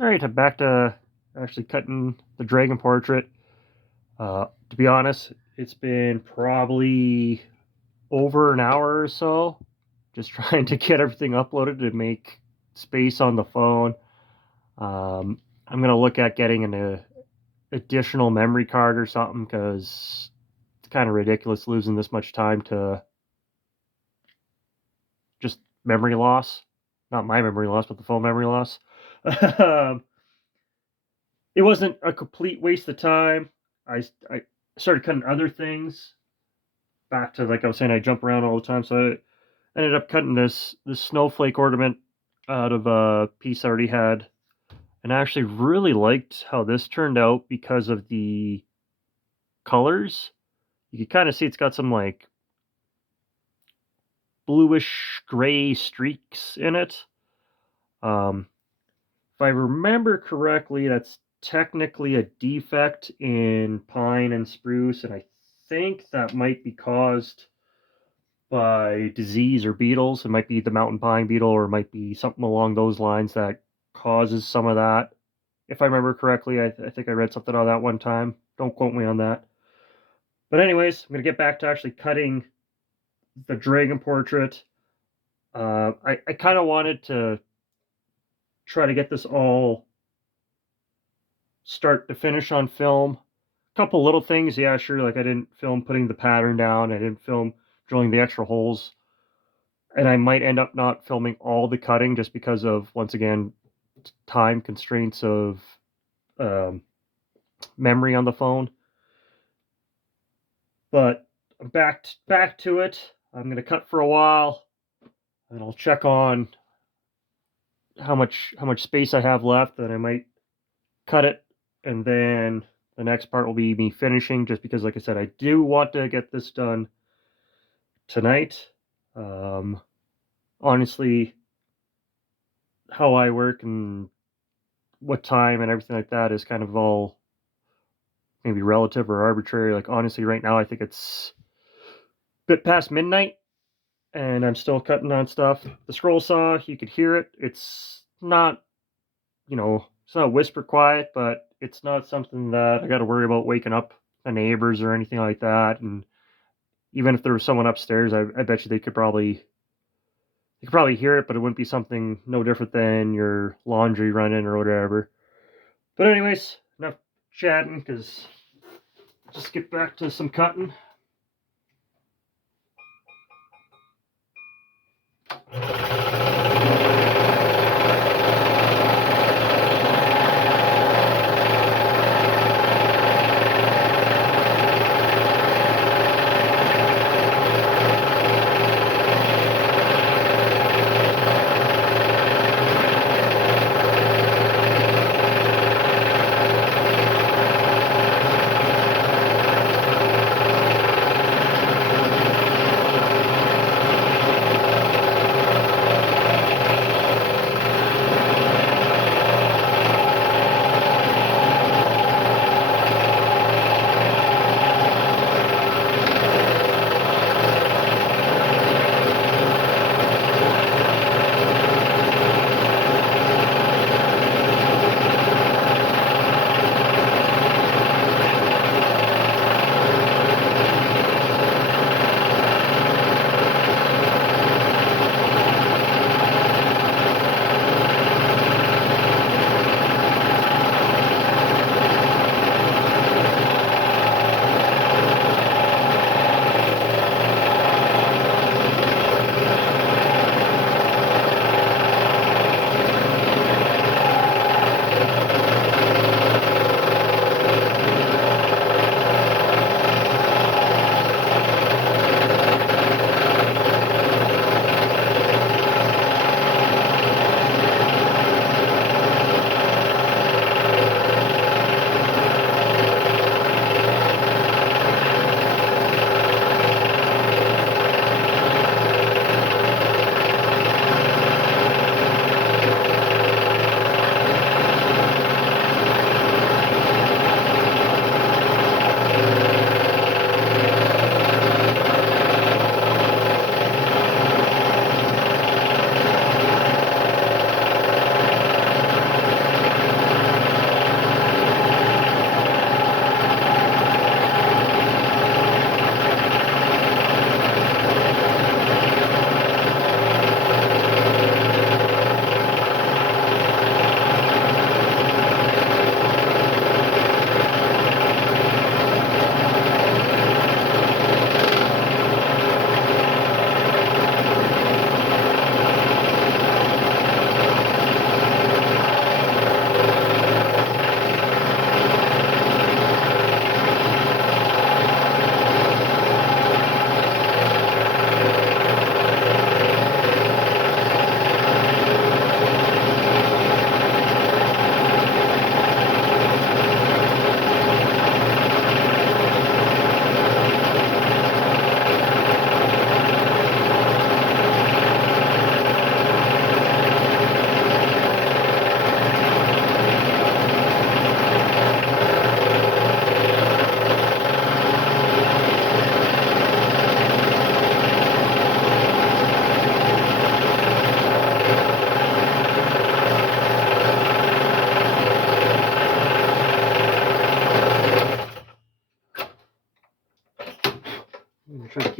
All right, I'm back to actually cutting the dragon portrait. To be honest, it's been probably over an hour or so, just trying to get everything uploaded to make space on the phone. I'm gonna look at getting an additional memory card or something because it's kind of ridiculous losing this much time to just memory loss. Not my memory loss, but the phone memory loss. um, it wasn't a complete waste of time. I started cutting other things back to like I was saying. I jump around all the time, so I ended up cutting this snowflake ornament out of a piece I already had, and I actually really liked how this turned out because of the colors. You can kind of see it's got some like bluish gray streaks in it. Um, if I remember correctly, that's technically a defect in pine and spruce, and I think that might be caused by disease or beetles. It might be the mountain pine beetle, or it might be something along those lines that causes some of that. If I remember correctly, I think I read something on that one time. Don't quote me on that. But anyways, I'm gonna get back to actually cutting the dragon portrait. I kind of wanted to try to get this all start to finish on film. A couple little things, yeah, sure. Like I didn't film putting the pattern down. I didn't film drilling the extra holes, and I might end up not filming all the cutting just because of once again time constraints of um, memory on the phone. But I'm back to it. I'm gonna cut for a while, and I'll check on how much space I have left. Then I might cut it, and then the next part will be me finishing. Just because, like I said, I do want to get this done tonight. Um, Honestly, how I work and what time and everything like that is kind of all maybe relative or arbitrary. Like honestly, right now I think it's a bit past midnight, and I'm still cutting on stuff. The scroll saw, you could hear it. It's not, it's not whisper quiet, but it's not something that I got to worry about waking up the neighbors or anything like that. And even if there was someone upstairs, I bet you they could probably hear it, but it wouldn't be something no different than your laundry running or whatever. But anyways, enough chatting because just get back to some cutting.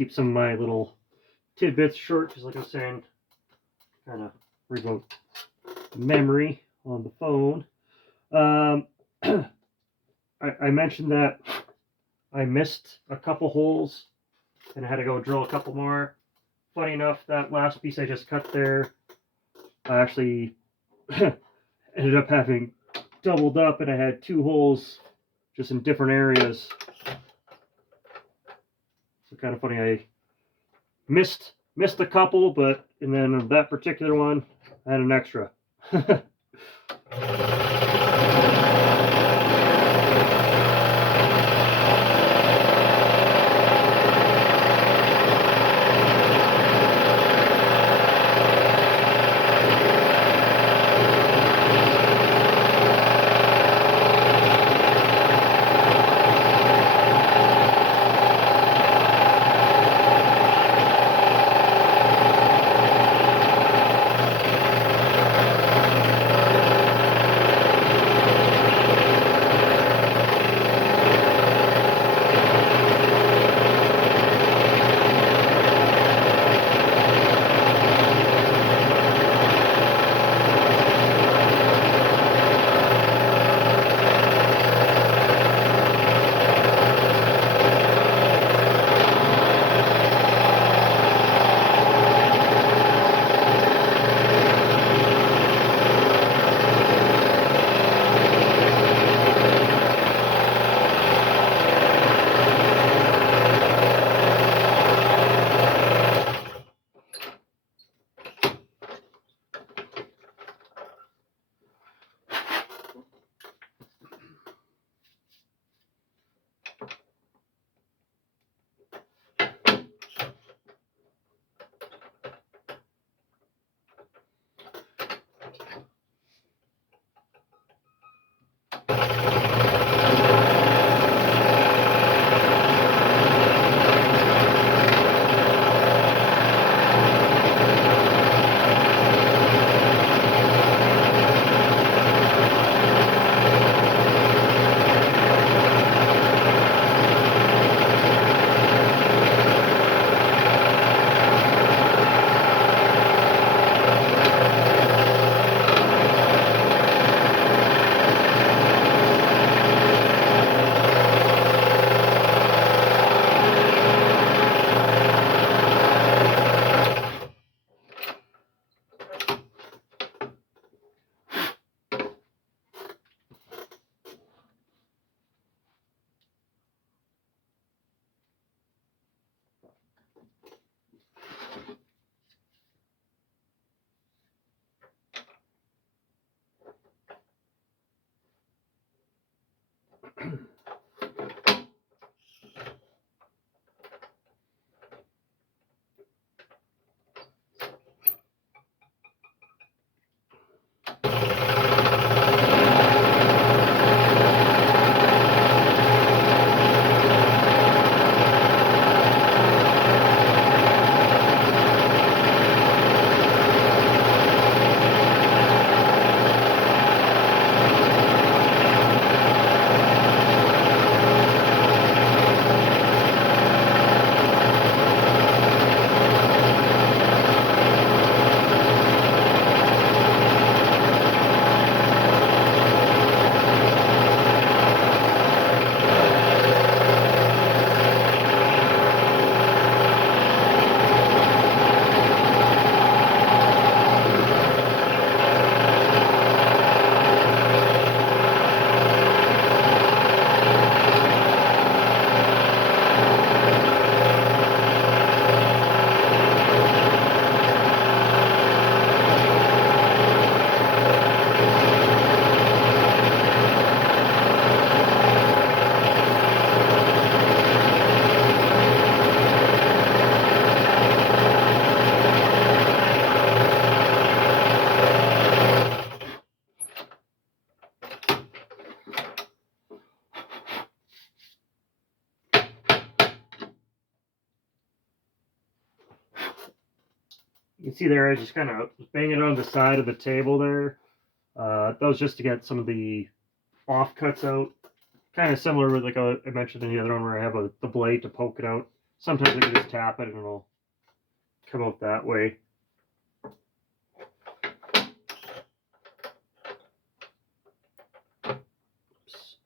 keep some of my little tidbits short, because like I was saying, kind of remote memory on the phone. I mentioned that I missed a couple holes and I had to go drill a couple more. Funny enough, that last piece I just cut there, I actually ended up having doubled up, and I had 2 holes just in different areas. So kind of funny. I missed a couple, but and then that particular one I had an extra. You can see there, I just kind of bang it on the side of the table there. That was just to get some of the offcuts out. Kind of similar with like I mentioned in the other one where I have the blade to poke it out. sometimes I can just tap it and it'll come out that way. Oops.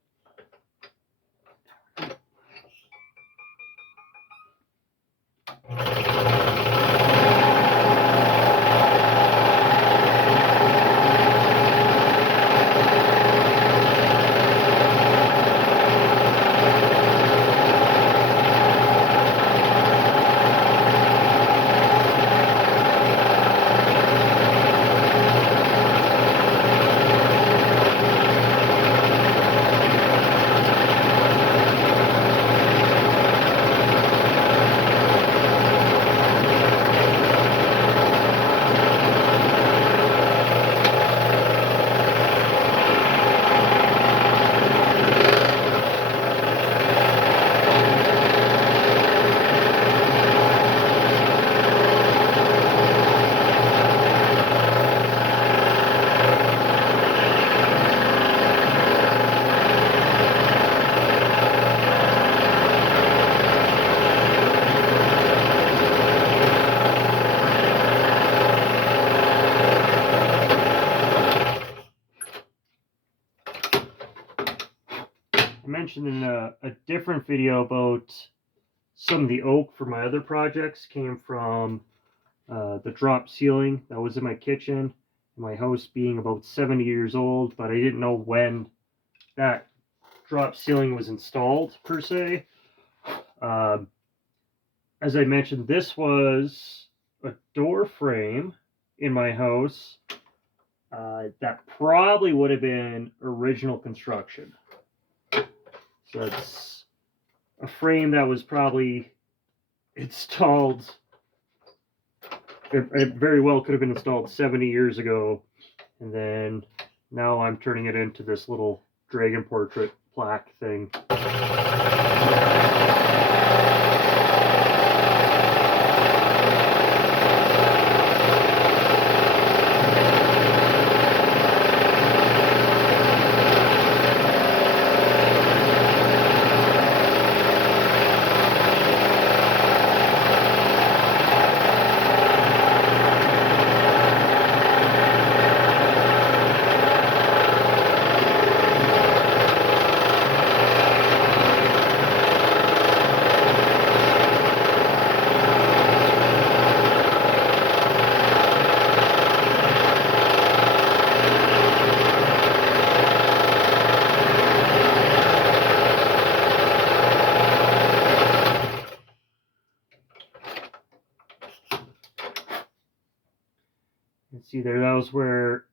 I mentioned in a different video about some of the oak for my other projects came from the drop ceiling that was in my kitchen. My house being about 70 years old, but I didn't know when that drop ceiling was installed per se. As I mentioned, this was a door frame in my house that probably would have been original construction. So it's a frame that was probably installed, it very well could have been installed 70 years ago, and then now I'm turning it into this little dragon portrait plaque thing. You can see there, that was where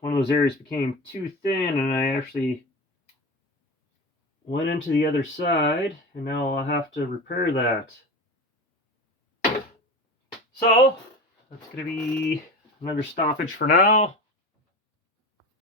one of those areas became too thin, and I actually went into the other side, and now I'll have to repair that. So that's going to be another stoppage for now.